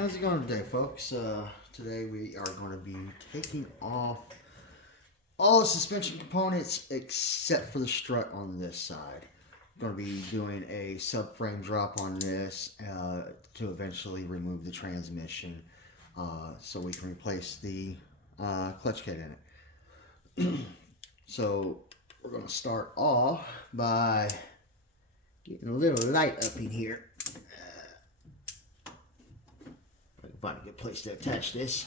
How's it going today, folks? Today we are going to be taking off all the suspension components except for the strut on this side. I'm going to be doing a subframe drop on this to eventually remove the transmission so we can replace the clutch kit in it. So we're going to start off by getting a little light up in here. Find a good place to attach this.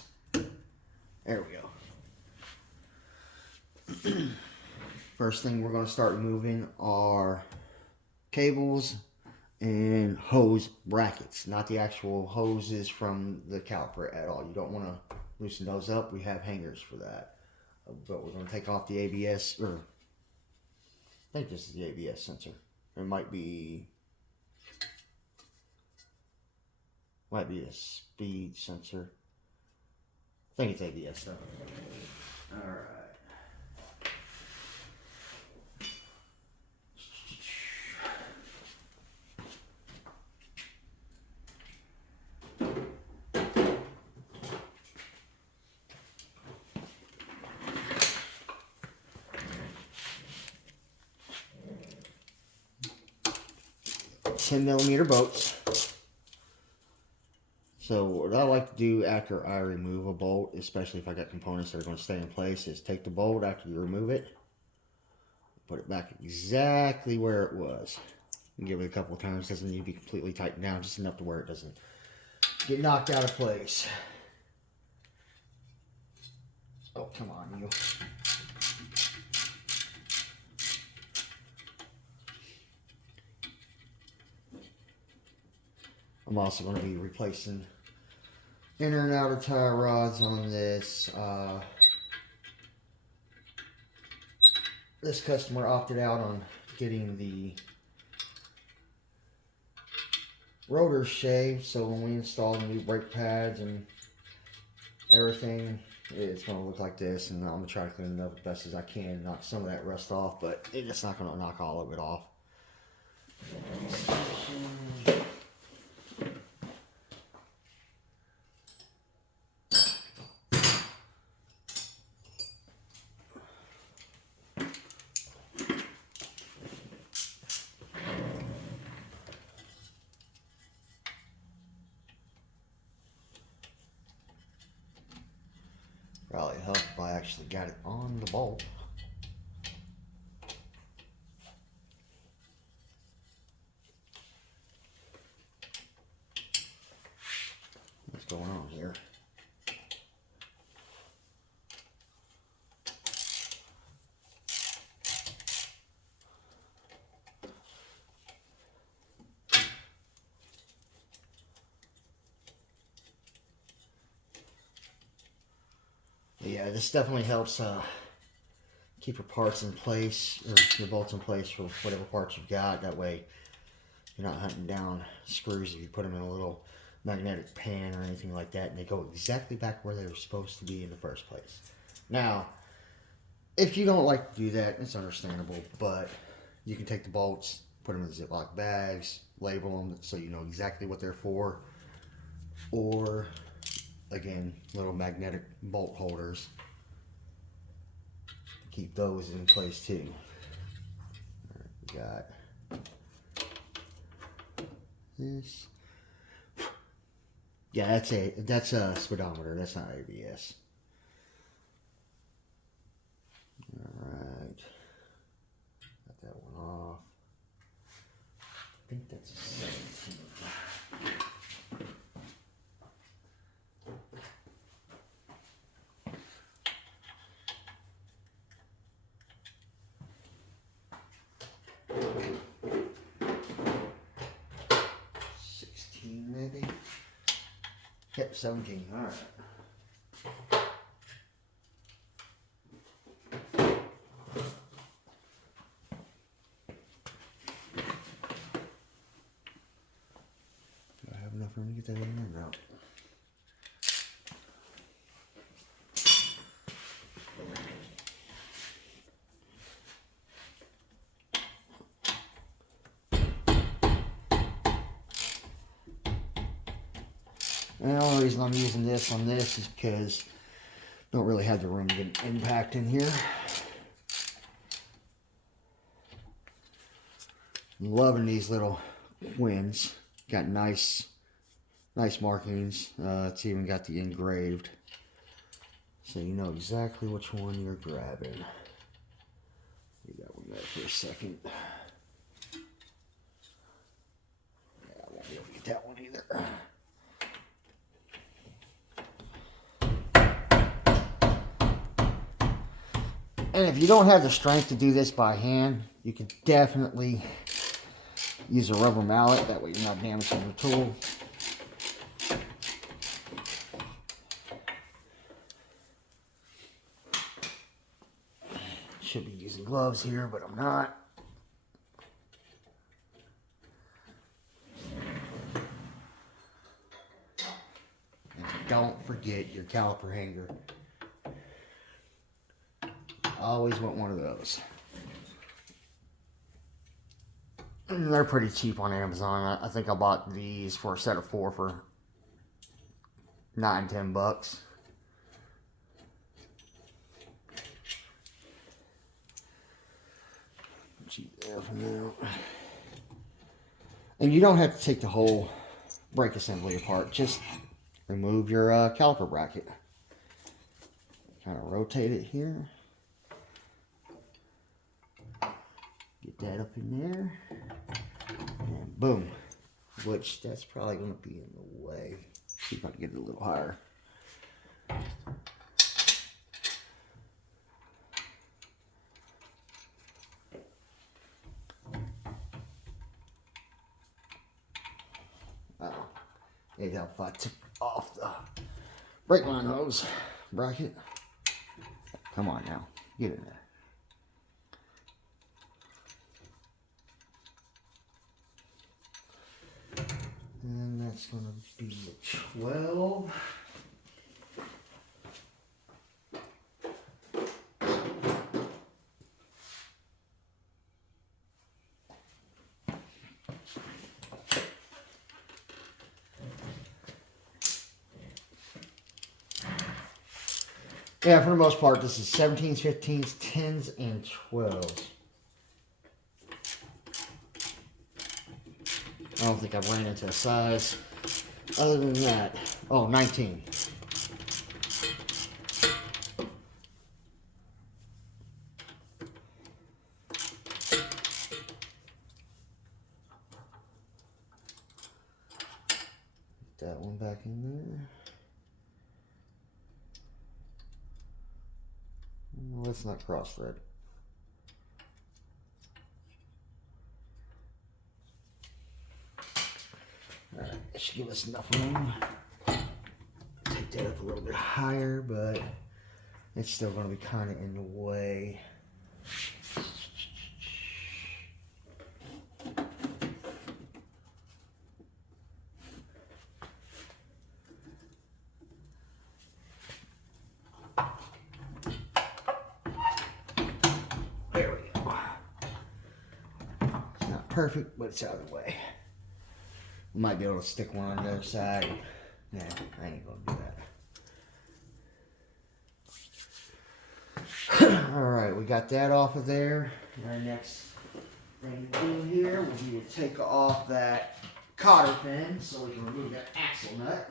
There we go. First thing we're going to start removing are cables and hose brackets, not the actual hoses from the caliper at all. You don't want to loosen those up. We have hangers for that. But we're going to take off the ABS, or I think this is the ABS sensor. It might be a speed sensor. I think it's ABS though. Alright. 10mm bolts. So what I like to do after I remove a bolt, especially if I got components that are going to stay in place, is take the bolt after you remove it, put it back exactly where it was, and give it a couple of times. Doesn't need to be completely tightened down, just enough to where it doesn't get knocked out of place. Oh, come on, you. I'm also going to be replacing inner and outer tire rods on this. This customer opted out on getting the rotors shaved, so when we install the new brake pads and everything, it's going to look like this, and I'm going to try to clean it up as best as I can, knock some of that rust off, but it's not going to knock all of it off. Probably help if I actually got it on the bolt. What's going on here? Yeah, this definitely helps keep your parts in place, or your bolts in place for whatever parts you've got. That way you're not hunting down screws if you put them in a little magnetic pan or anything like that, and they go exactly back where they were supposed to be in the first place. Now, if you don't like to do that, it's understandable, but you can take the bolts, put them in Ziploc bags, label them so you know exactly what they're for, or again, little magnetic bolt holders. Keep those in place too. All right, we got this. Yeah, that's a speedometer. That's not ABS. All right, got that one off. I think that's a 17. Maybe. Yep, 17. All right. Do I have enough room to get that in there? No. And the only reason I'm using this on this is because I don't really have the room to get an impact in here. I'm loving these little Quins. Got nice markings. It's even got the engraved, so you know exactly which one you're grabbing. Leave that one there for a second. Yeah, I won't be able to get that one either. And if you don't have the strength to do this by hand, you can definitely use a rubber mallet. That way you're not damaging your tool. Should be using gloves here, but I'm not. And don't forget your caliper hanger. Always want one of those. And they're pretty cheap on Amazon. I think I bought these for a set of 4 for $9-10. Cheap there for now. And you don't have to take the whole brake assembly apart. Just remove your caliper bracket. Kind of rotate it here. Get that up in there. And boom. Which, that's probably going to be in the way. See if I can get it a little higher. Oh, it'd help if I took off the brake line hose bracket. Come on now, get in there. And that's going to be a 12. Yeah, for the most part, this is 17s, 15s, 10s, and 12s. I don't think I've ran into a size other than that. Oh, 19. Put that one back in there. Let's not cross thread. Alright, that should give us enough room. Take that up a little bit higher, but it's still going to be kind of in the way. There we go. It's not perfect, but it's out of the way. We might be able to stick one on the other side. Nah, I ain't gonna do that. Alright, we got that off of there. Our next thing to do here will be to take off that cotter pin so we can remove that axle nut.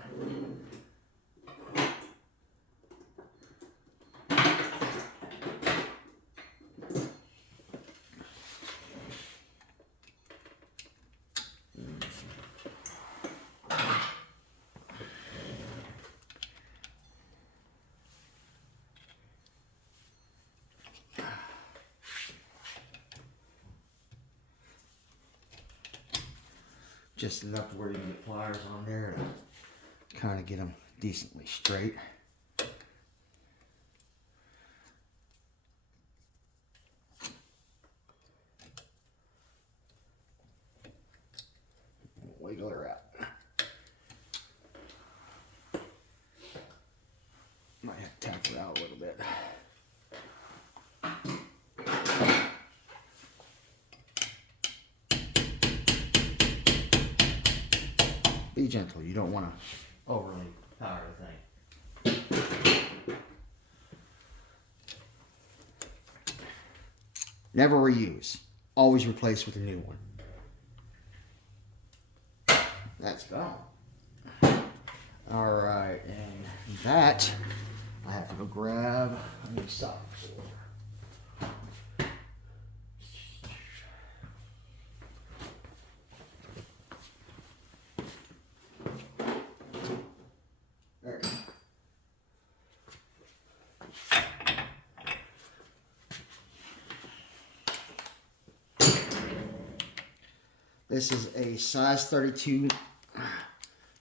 Just enough to where you can get pliers on there to kind of get them decently straight. Wiggle her out. Might have to tap her out a little bit. Be gentle. You don't want to overly power the thing. Never reuse. Always replace with a new one. That's gone. Alright, and that I have to go grab a new socket for. There we go. This is a size 32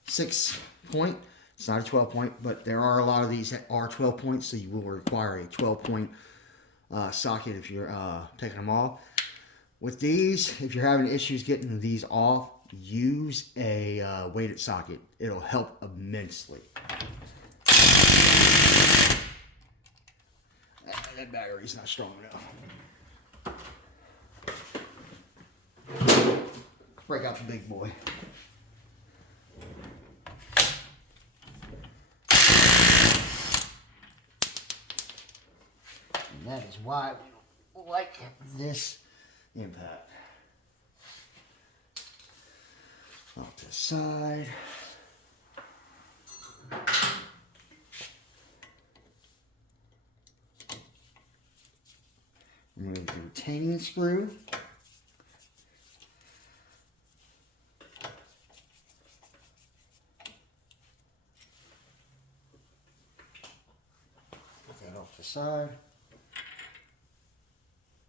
6-point. It's not a 12-point, but there are a lot of these that are 12 points, so you will require a 12-point socket if you're taking them off. With these, if you're having issues getting these off, use a weighted socket. It'll help immensely. That battery's not strong enough. Break out the big boy. And that is why we like this impact. Off to the side. Remove the retaining screw. Off the side.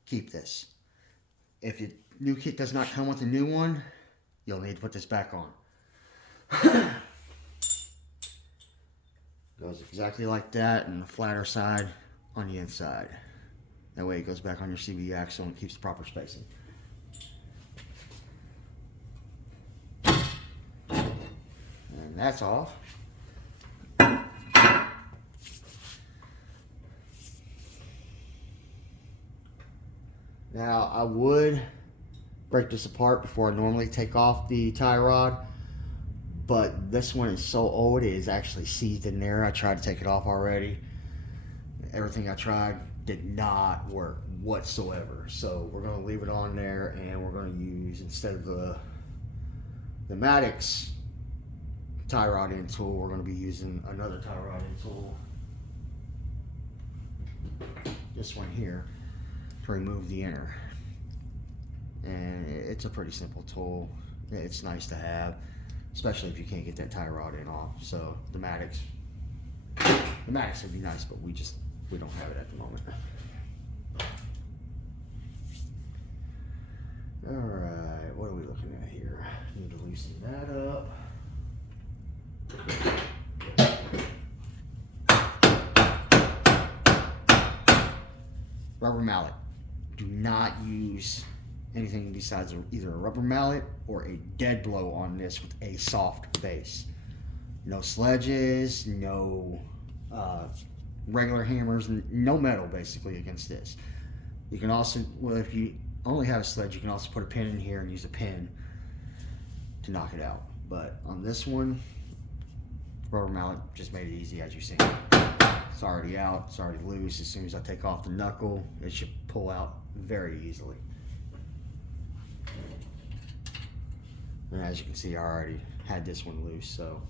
Keep this. If your new kit does not come with a new one, you'll need to put this back on. Goes exactly like that, and the flatter side on the inside. That way it goes back on your CV axle and keeps the proper spacing. And that's off. Now, I would break this apart before I normally take off the tie rod, but this one is so old it is actually seized in there. I tried to take it off already. Everything I tried did not work whatsoever. So we're going to leave it on there, and we're going to use, instead of the Maddox tie rod end tool, we're going to be using another tie rod end tool. This one here, to remove the inner. And it's a pretty simple tool. It's nice to have, especially if you can't get that tie rod in off. So the Maddox would be nice, but we don't have it at the moment. Alright, what are we looking at here? Need to loosen that up. Rubber mallet. Do not use anything besides either a rubber mallet or a dead blow on this with a soft base. No sledges, no regular hammers, no metal basically against this. You can also, well, if you only have a sledge, you can also put a pin in here and use a pin to knock it out. But on this one, rubber mallet just made it easy, as you've seen. It's already out, it's already loose. As soon as I take off the knuckle, it should pull out very easily. And as you can see, I already had this one loose, so.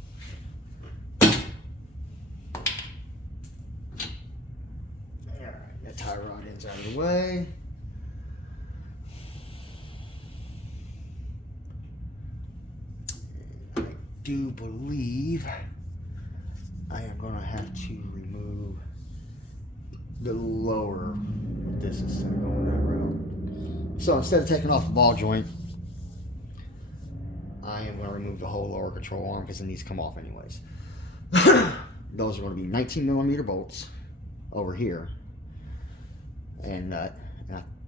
Alright, that tie rod end's out of the way. And I do believe I am going to have to remove the lower distance and going that route. So instead of taking off the ball joint, I am going to remove the whole lower control arm because it needs to come off anyways. Those are going to be 19mm bolts over here. And I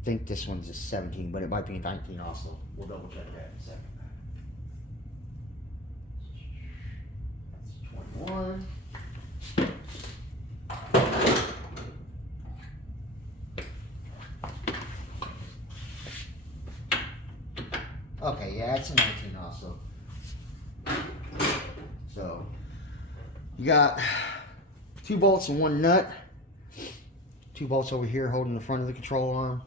think this one's a 17, but it might be a 19 also. We'll double check that in a second. That's 21. Okay, yeah, it's a 19 also. So, You got 2 bolts and 1 nut. 2 bolts over here holding the front of the control arm.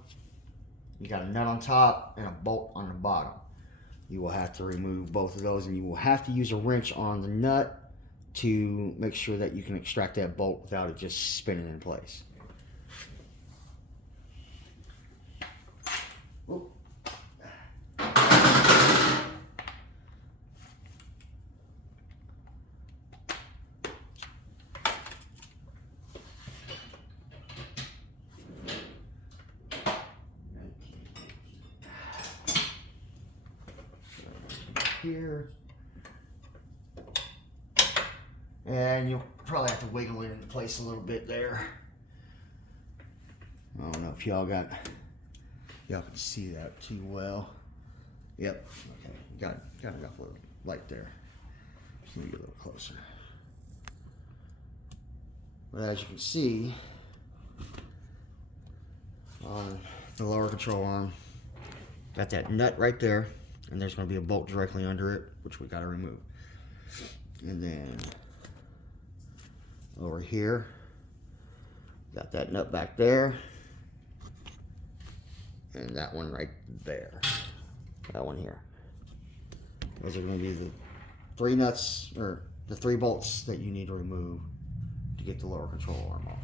You got a nut on top and a bolt on the bottom. You will have to remove both of those, and you will have to use a wrench on the nut to make sure that you can extract that bolt without it just spinning in place. Oop. Here, and you'll probably have to wiggle it into place a little bit there. I don't know if y'all can see that too well. Yep. Okay. Got enough little light there. Just let me get a little closer. But as you can see, on the lower control arm, got that nut right there. And there's going to be a bolt directly under it, which we got to remove. And then over here, got that nut back there. And that one right there. That one here. Those are going to be the 3 nuts, or the 3 bolts that you need to remove to get the lower control arm off.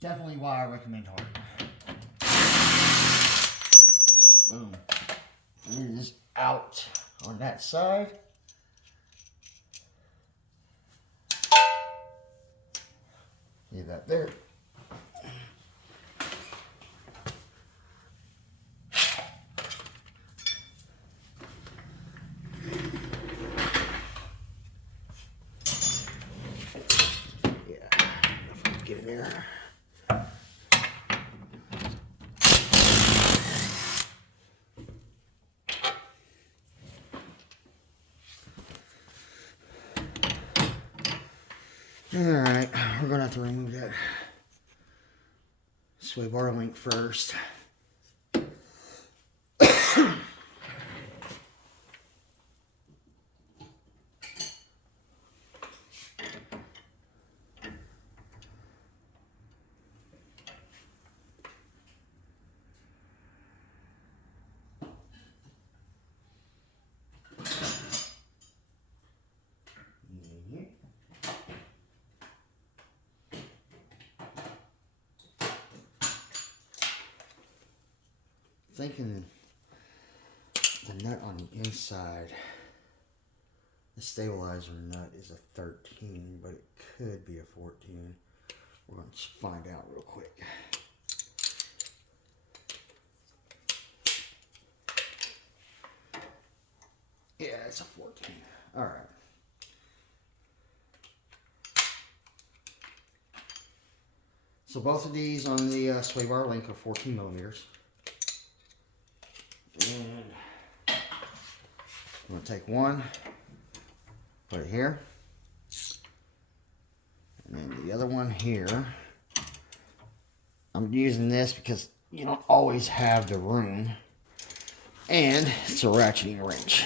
Definitely why I recommend hard. Boom. And it is out on that side. Leave that there. Yeah, get in there. Alright, we're going to have to remove that sway bar link first. Thinking the nut on the inside, the stabilizer nut is a 13, but it could be a 14. We're going to find out real quick. Yeah, it's a 14. All right. So both of these on the sway bar link are 14 millimeters. And I'm going to take one, put it here, and then the other one here. I'm using this because you don't always have the room, and it's a ratcheting wrench.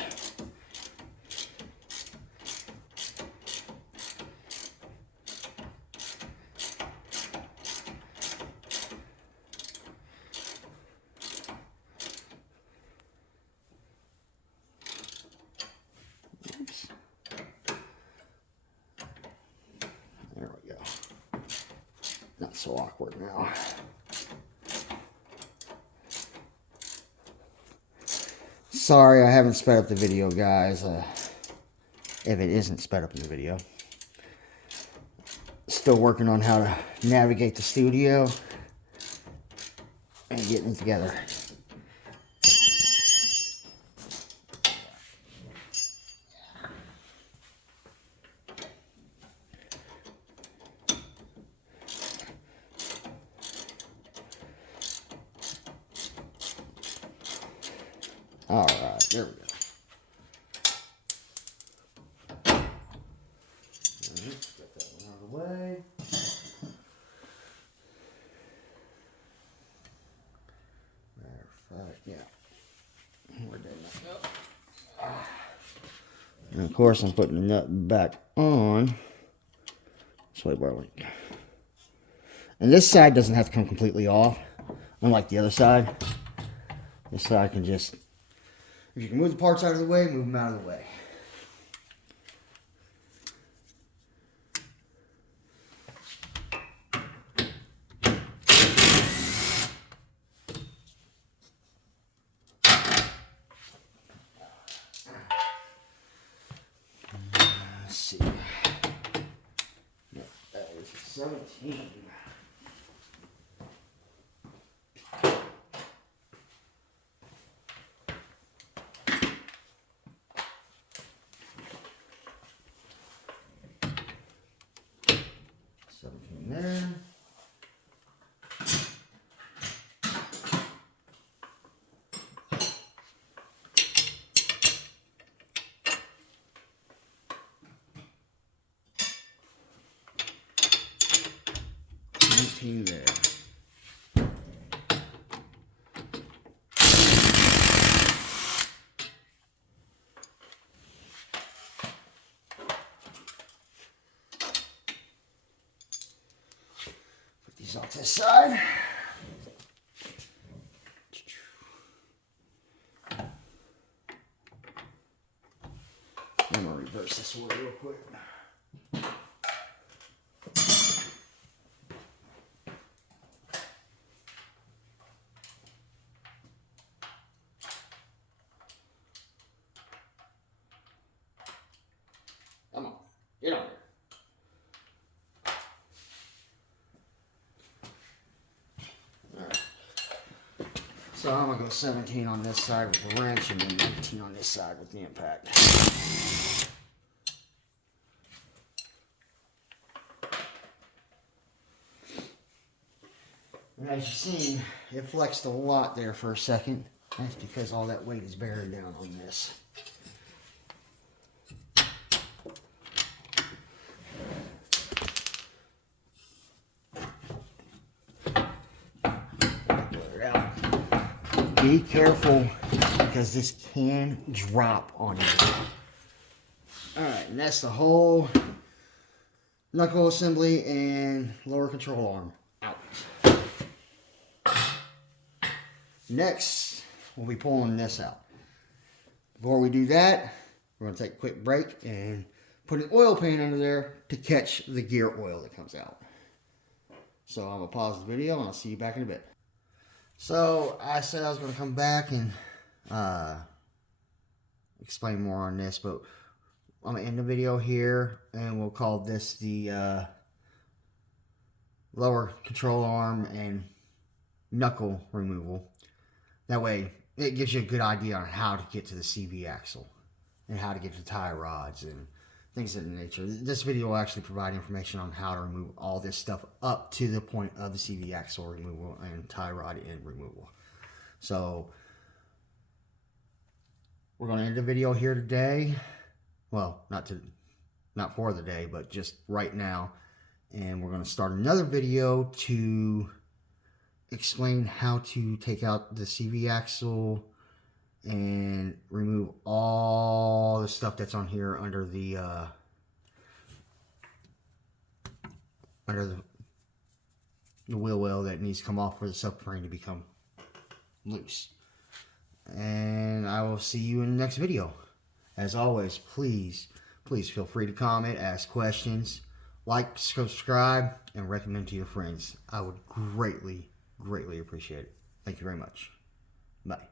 There we go. Not so awkward now. Sorry, I haven't sped up the video, guys. If it isn't sped up in the video. Still working on how to navigate the studio and getting it together. Alright, there we go. Get that one out of the way. Matter of fact, yeah. Where did that go? And of course, I'm putting the nut back on. This way, Barley. And this side doesn't have to come completely off, unlike the other side. This side can just, if you can move the parts out of the way, move them out of the way. Let's see. Yep, that is 17. There. There. Put these off this side. I'm gonna reverse this order real quick. Come on, get on there. Alright. So I'm gonna go 17 on this side with the wrench and then 19 on this side with the impact. And as you've seen, it flexed a lot there for a second. That's because all that weight is bearing down on this. Be careful because this can drop on you. Alright, and that's the whole knuckle assembly and lower control arm out. Next, we'll be pulling this out. Before we do that, we're going to take a quick break and put an oil pan under there to catch the gear oil that comes out. So I'm going to pause the video and I'll see you back in a bit. So I said I was going to come back and explain more on this, but I'm going to end the video here and we'll call this the lower control arm and knuckle removal. That way it gives you a good idea on how to get to the CV axle and how to get to tie rods and things of that nature. This video will actually provide information on how to remove all this stuff up to the point of the CV axle removal and tie rod end removal. So we're going to end the video here today. Well, not for the day, but just right now. And we're going to start another video to explain how to take out the CV axle and remove all the stuff that's on here under the wheel well that needs to come off for the subframe to become loose. And I will see you in the next video. As always, please feel free to comment, ask questions, like, subscribe, and recommend to your friends. I would greatly appreciate it. Thank you very much. Bye.